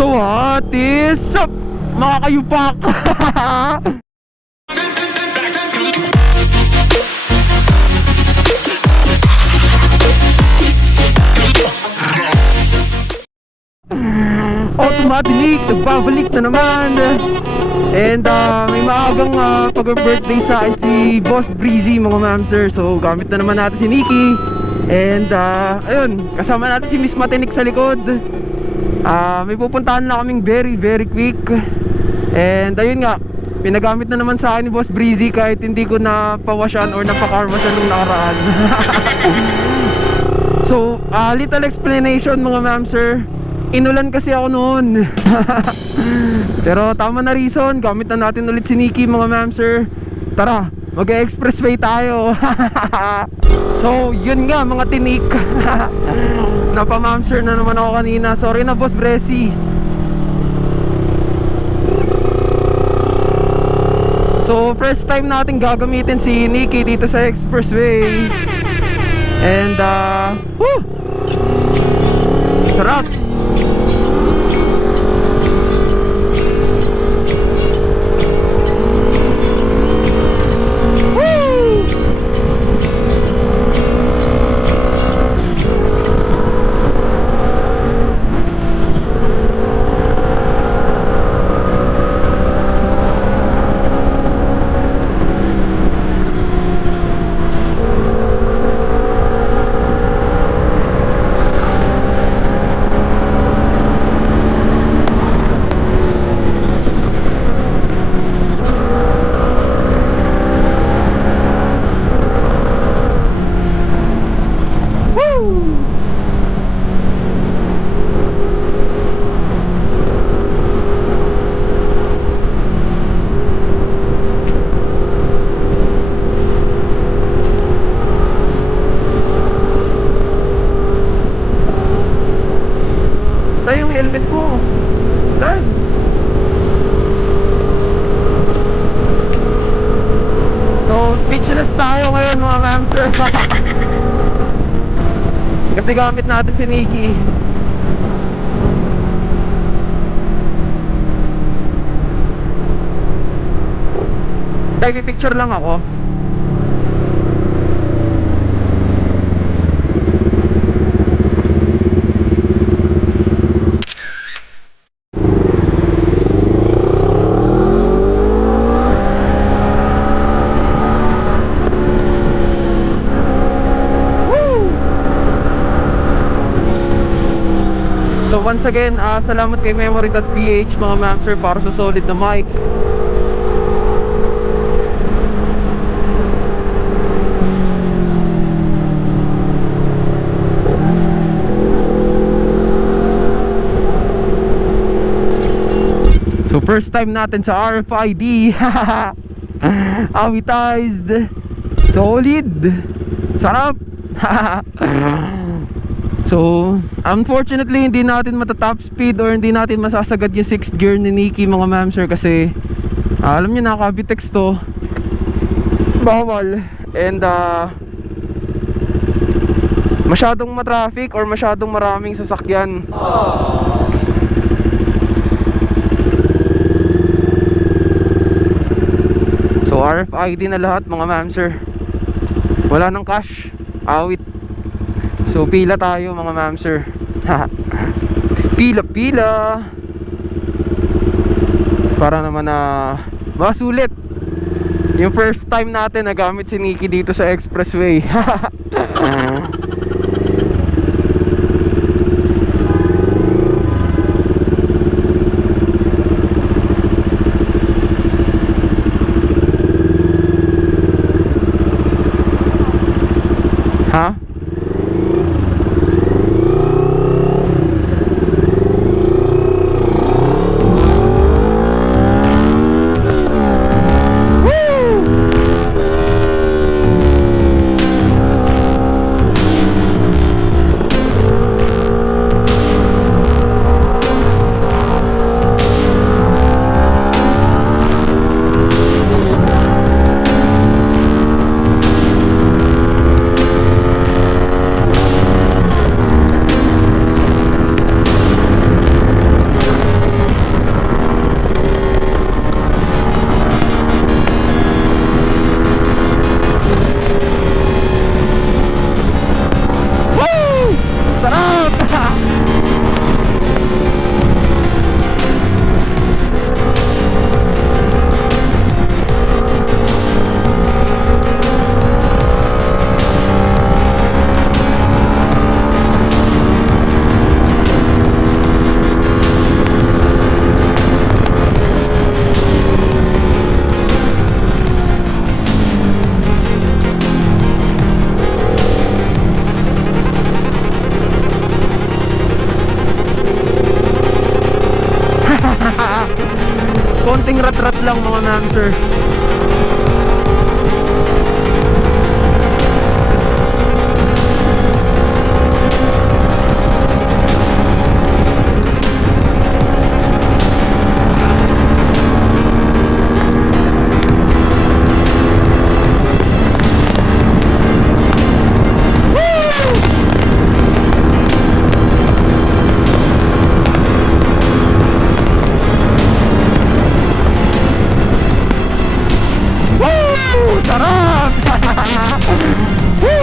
So what is up, mga kayupak? Automatic, nagbabalik na naman. And may maagang pag-birthday sa akin si Boss Breezy, mga mamser. So gamit na naman natin si Nikki. And ayun, kasama natin si Miss Matinik sa likod. May pupuntahan na kaming very quick. And ayun nga, pinagamit na naman sa akin ni Boss Breezy kahit hindi ko na pawasyan or napakarwasyan nung nakaraan. So little explanation, mga mamser. Inulan kasi ako noon. Pero tama na reason, gamit na natin ulit si Nikki, mga mamser. Tara, mag-expressway tayo. So yun nga, mga tinik. Napamamser na naman ako kanina. Sorry na, Boss Bressy. So first time natin gagamitin si Nikki dito sa expressway. And woo! Sarap! Yung helmet mo. Dad. So, speechless tayo ngayon, mga mamser. Kasi gamit natin si Nikki. Dahil picture lang ako. So once again, salamat kay Memory.ph, mga mamser, para sa solid na mic. So first time natin sa RFID. Awitized. Solid. Sarap. So unfortunately, hindi natin matatop speed or hindi natin masasagad yung 6th gear ni Nikki, mga mamser, kasi alam nyo, naka-Vitex to. Bawal. And masyadong matraffic or masyadong maraming sasakyan. So RFID na lahat, mga mamser. Wala nang cash. Awit. So pila tayo, mga mamser. Pila para naman masulit yung first time natin na gamit si Nikki dito sa expressway. Ha? Konting rat-rat lang mga ma'am sir. Woo! Sarap! Woo!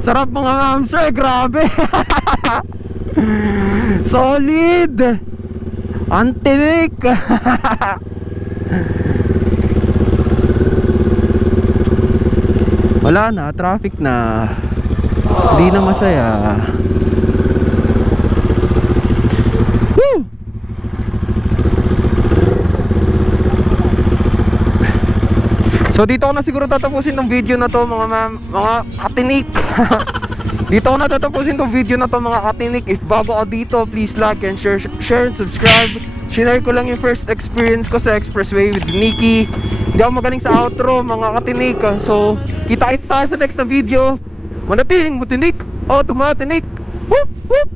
Sarap mga ma'am sir, grabe. Solid. Antinik. Wala na, traffic na. Hindi na masaya. Woo! So dito ko na siguro tatapusin tong video na to mga ma'am, mga katinik. Dito ko na tatapusin tong video na to mga katinik. If bago ka dito, please like and share and subscribe. Share ko lang yung first experience ko sa expressway with Nikki. Hindi ako magaling sa outro mga katinik. So kita-kita tayo sa next na video. Manating, matinik, o tumatinik. Whoop, whoop.